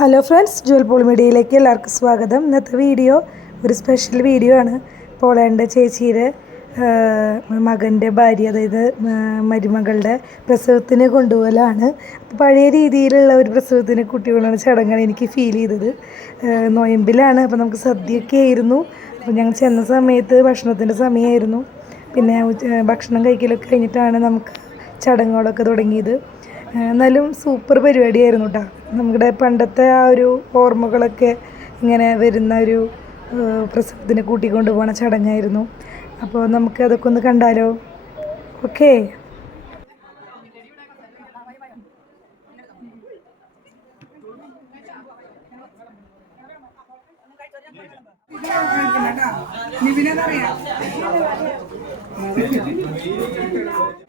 Hello friends Jual Paul മീഡിയയിലേക്ക് എല്ലാവർക്കും സ്വാഗതം. ഇന്നത്തെ വീഡിയോ ഒരു സ്പെഷ്യൽ വീഡിയോ ആണ്. പോളേന്റെ ചേച്ചിയുടെ മകന്റെ ഭാര്യ അതായത് മരുമകളുടെ പ്രസവത്തിന് കൊണ്ടുപോകലാണ്. പഴയ രീതിയിലുള്ള ഒരു പ്രസവത്തിന് കുട്ടികളുടെ ചടങ്ങാണ് എനിക്ക് ഫീൽ ചെയ്തത്. നോയമ്പിലാണ്. അപ്പം അപ്പോൾ നമുക്ക് സദ്യയൊക്കെ ആയിരുന്നു. അപ്പോൾ ഞങ്ങൾ ചെന്ന സമയത്ത് ഭക്ഷണത്തിന്റെ സമയമായിരുന്നു. പിന്നെ ഭക്ഷണം കഴിക്കലൊക്കെ കഴിഞ്ഞിട്ടാണ് നമുക്ക് ചടങ്ങുകളൊക്കെ തുടങ്ങിയത്. എന്നാലും സൂപ്പർ പരിപാടിയായിരുന്നു കേട്ടോ നമ്മുടെ പണ്ടത്തെ ആ ഒരു ഓർമ്മകളൊക്കെ ഇങ്ങനെ വരുന്ന ഒരു പ്രസവത്തിന് കൂട്ടിക്കൊണ്ട് പോണ ചടങ്ങായിരുന്നു. അപ്പോൾ നമുക്ക് അതൊക്കെ ഒന്ന് കണ്ടാലോ? ഓക്കേ. പക്ഷേ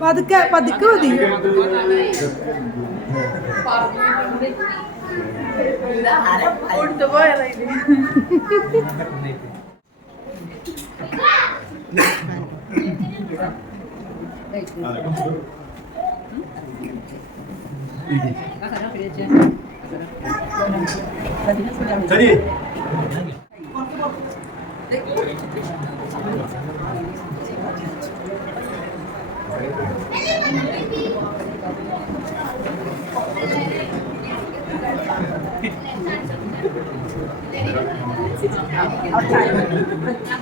പതുക്കെ പതുക്കെ മതി. ആ, അങ്ങനെ 对吧？哎，来来来，嗯，弟弟，刚才那个姐姐，对吧？弟弟，哎，你不要这样子，哎，你不要这样子，好，下一个。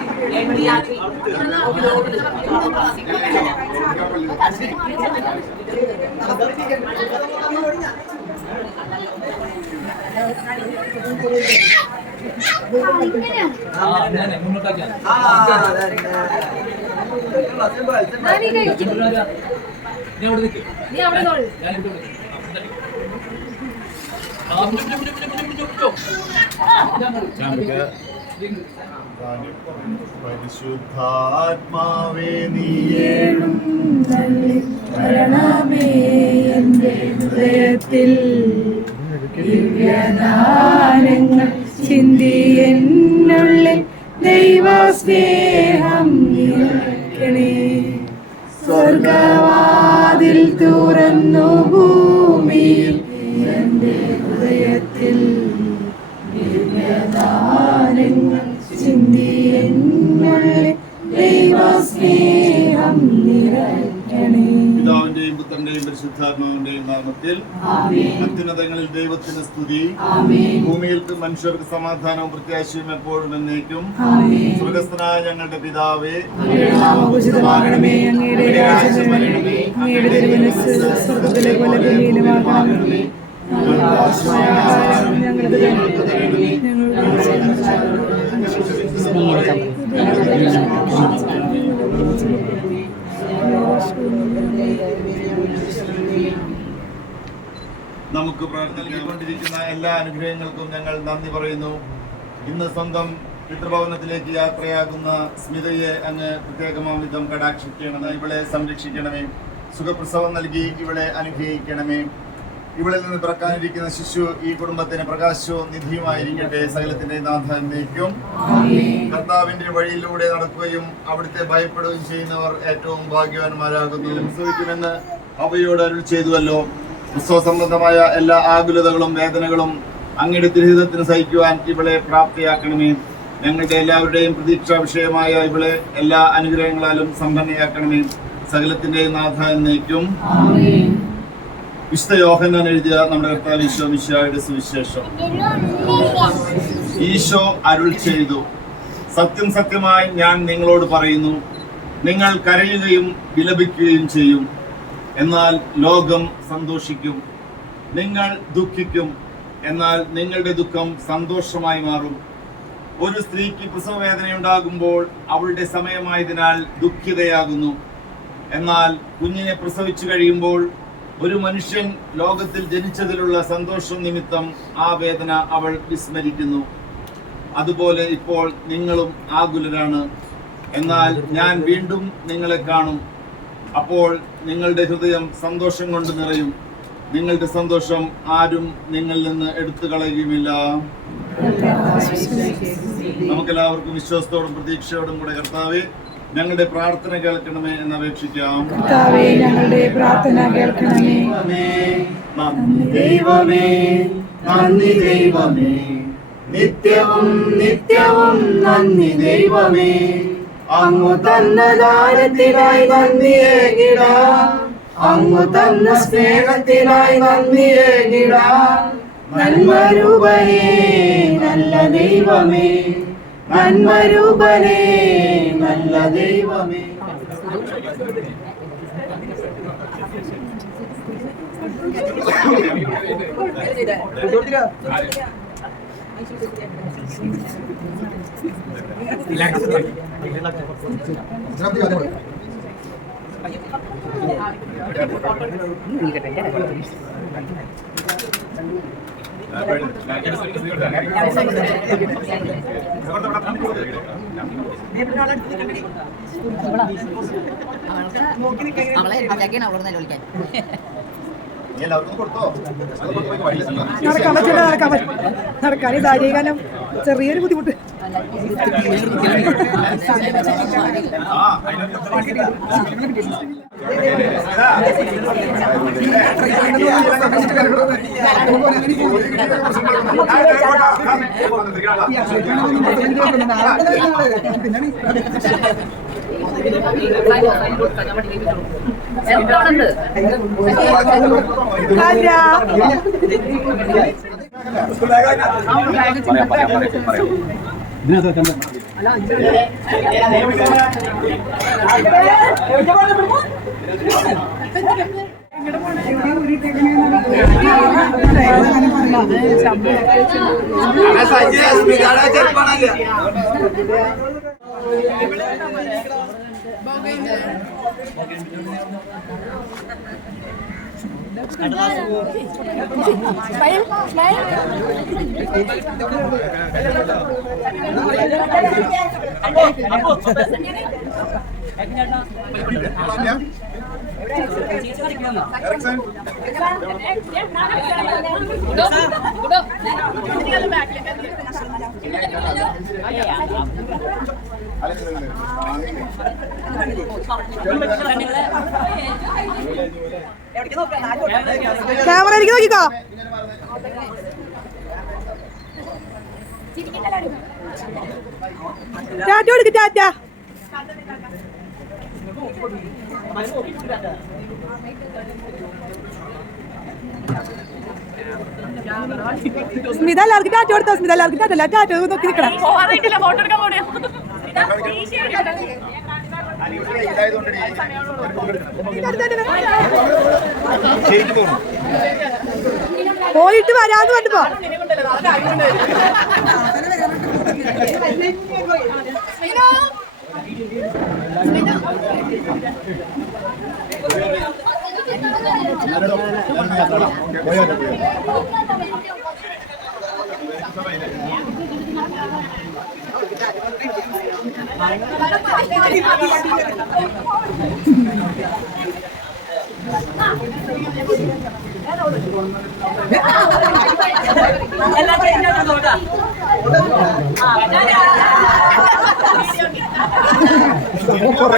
ഞാൻ ഇവിടെ നിൽക്ക്. ആ, പിടിച്ചോ, പിടിച്ചോ, പിടിച്ചോ, പരിശുദ്ധാത്മാവേ നീയേഴും വരണമേ എന്റെ ഹൃദയത്തിൽ ദിവ്യദാനങ്ങൾ പരിശുദ്ധാത്മാവിന്റെയും നാമത്തിൽ അത്യുന്നതങ്ങളിൽ ദൈവത്തിന് സ്തുതി. ഭൂമിയിൽ മനുഷ്യർക്ക് സമാധാനവും പ്രത്യാശയും എപ്പോഴും എന്നേക്കും. സ്വർഗസ്ഥനായ ഞങ്ങളുടെ പിതാവേ ഉചിതമാകണമേ നമുക്ക് പ്രാർത്ഥിക്കൊണ്ടിരിക്കുന്ന എല്ലാ അനുഗ്രഹങ്ങൾക്കും ഞങ്ങൾ നന്ദി പറയുന്നു. ഇന്ന് സ്വന്തം പിതൃഭവനത്തിലേക്ക് യാത്രയാകുന്ന സ്മിതയെ അങ്ങ് പ്രത്യേകമാം വിധം കടാക്ഷിക്കണമേ ഇവളെ സംരക്ഷിക്കണമേ സുഖപ്രസവം നൽകി ഇവളെ അനുഗ്രഹിക്കണമേ. ഇവളിൽ നിന്ന് പിറക്കാനിരിക്കുന്ന ശിശു ഈ കുടുംബത്തിന് പ്രകാശവും നിധിയുമായിരിക്കട്ടെ സകലത്തിന്റെ നാഥ എന്നേക്കും കർത്താവിന്റെ വഴിയിലൂടെ നടക്കുകയും അവിടുത്തെ ഭയപ്പെടുകയും ചെയ്യുന്നവർ ഏറ്റവും ഭാഗ്യവാന്മാരാകുന്നു. അവയോട് അരുൾ ചെയ്തുവല്ലോ. ക്രിസ്തവ സംബന്ധമായ എല്ലാ ആകുലതകളും വേദനകളും അങ്ങയുടെ തിരുഹിതത്തിന് സഹിക്കുവാൻ ഇവളെ പ്രാപ്തിയാക്കണമേ. ഞങ്ങളുടെ എല്ലാവരുടെയും പ്രതീക്ഷാ വിഷയമായ ഇവളെ എല്ലാ അനുഗ്രഹങ്ങളാലും സമ്പന്നയാക്കണമേ. സകലത്തിന്റെയും നാഥ എന്നേക്കും. വിശുദ്ധ യോഹന്നാൻ എഴുതിയ നമ്മുടെ കർത്താവ് ഈശോ മിശിഹായുടെ സുവിശേഷം. ഈശോ അരുൾ ചെയ്തു. സത്യം സത്യമായി ഞാൻ നിങ്ങളോട് പറയുന്നു. നിങ്ങൾ കരയുകയും വിലപിക്കുകയും ചെയ്യും. എന്നാൽ ലോകം സന്തോഷിക്കും നിങ്ങൾ ദുഃഖിക്കും എന്നാൽ നിങ്ങളുടെ ദുഃഖം സന്തോഷമായി മാറും. ഒരു സ്ത്രീക്ക് പ്രസവവേദനയുണ്ടാകുമ്പോൾ അവളുടെ സമയമായതിനാൽ ദുഃഖിതയാകുന്നു. എന്നാൽ കുഞ്ഞിനെ പ്രസവിച്ചു കഴിയുമ്പോൾ ഒരു മനുഷ്യൻ ലോകത്തിൽ ജനിച്ചതിലുള്ള സന്തോഷം നിമിത്തം ആ വേദന അവൾ വിസ്മരിക്കുന്നു. അതുപോലെ ഇപ്പോൾ നിങ്ങളും ആകുലരാണ്. എന്നാൽ ഞാൻ വീണ്ടും നിങ്ങളെ കാണും. അപ്പോൾ നിങ്ങളുടെ ഹൃദയം സന്തോഷം കൊണ്ട് നിറയും. നിങ്ങളുടെ സന്തോഷം ആരും നിങ്ങളിൽ നിന്ന് എടുത്തു കളയുകയുമില്ല. നമുക്കെല്ലാവർക്കും വിശ്വാസത്തോടും പ്രതീക്ഷയോടും കൂടെ കർത്താവ് ഞങ്ങളുടെ പ്രാർത്ഥന കേൾക്കണമേ എന്ന് അപേക്ഷിക്കാം. ഞങ്ങളുടെ പ്രാർത്ഥന കേൾക്കണമേ. നന്ദി ദൈവമേ നന്ദി ദൈവമേ. നിത്യവും നിത്യവും നന്ദി ദൈവമേ. അങ്ങു തന്ന ദാനത്തിനായി നന്ദിയേകിട അങ്ങു തന്ന സ്നേഹത്തിനായി നന്ദിയേകിട നന്മരൂപനേ നല്ല ദൈവമേ. നന്മരൂപനേ നല്ല ദൈവമേ. അവളെ അതൊക്കെയാണ് അവിടെ നിന്ന് വിളിക്കാൻ എല്ലാവർക്കും കൊടുത്തോ അതൊക്കെ പോയി വഴിയിലെത്തണം. നടക്കാൻ പറ്റില്ല നടക്കാൻ പറ്റില്ല. നടക്കാൻ ഈ ശാരീരികാനം ചെറിയൊരു ബുദ്ധിമുട്ട്. ചെറുപ്പണല്ല ആ, അതിനകത്ത് എപ്പോഴുണ്ട് ക്യാമറയിലേക്ക് നോക്കിക്കോ. ടാറ്റ കൊടുക്ക് ടാറ്റ. സ്മിത എല്ലാവർക്കും ടാറ്റ കൊടുത്തോ സ്മിത എല്ലാവർക്കും ടാറ്റ അല്ല ടാറ്റ നോക്കി നിൽക്കണം. ഇതായതുകൊണ്ടടി. വരാന്ന് പോകണം പോയിട്ട് വരാന്ന്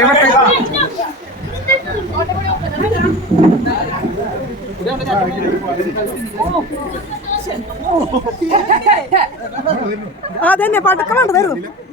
പറഞ്ഞപ്പോ അതന്നെ പടക്കം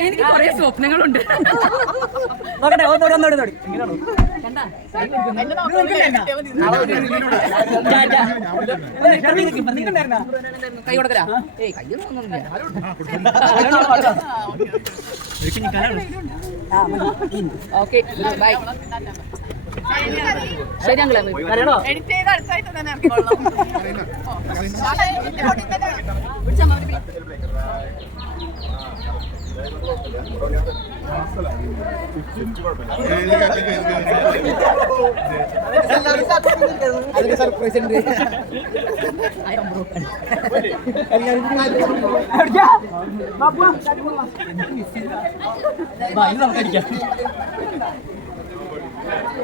എനിക്ക് കുറെ സ്വപ്നങ്ങളുണ്ട് നോക്കട്ടെ ഒന്നോടി ഒന്നോടി ഒന്നോടി ഇങ്ങനെയാണോ കൈ കൊടുക്കരാ ഏയ് കയ്യൊന്നും ഒന്നുമില്ല ഓക്കെ ബൈ ശരി അങ്ങളെ കരയണോ എഡിറ്റ് ചെയ്ത് അടുത്തായിട്ട് തന്നെ Bye.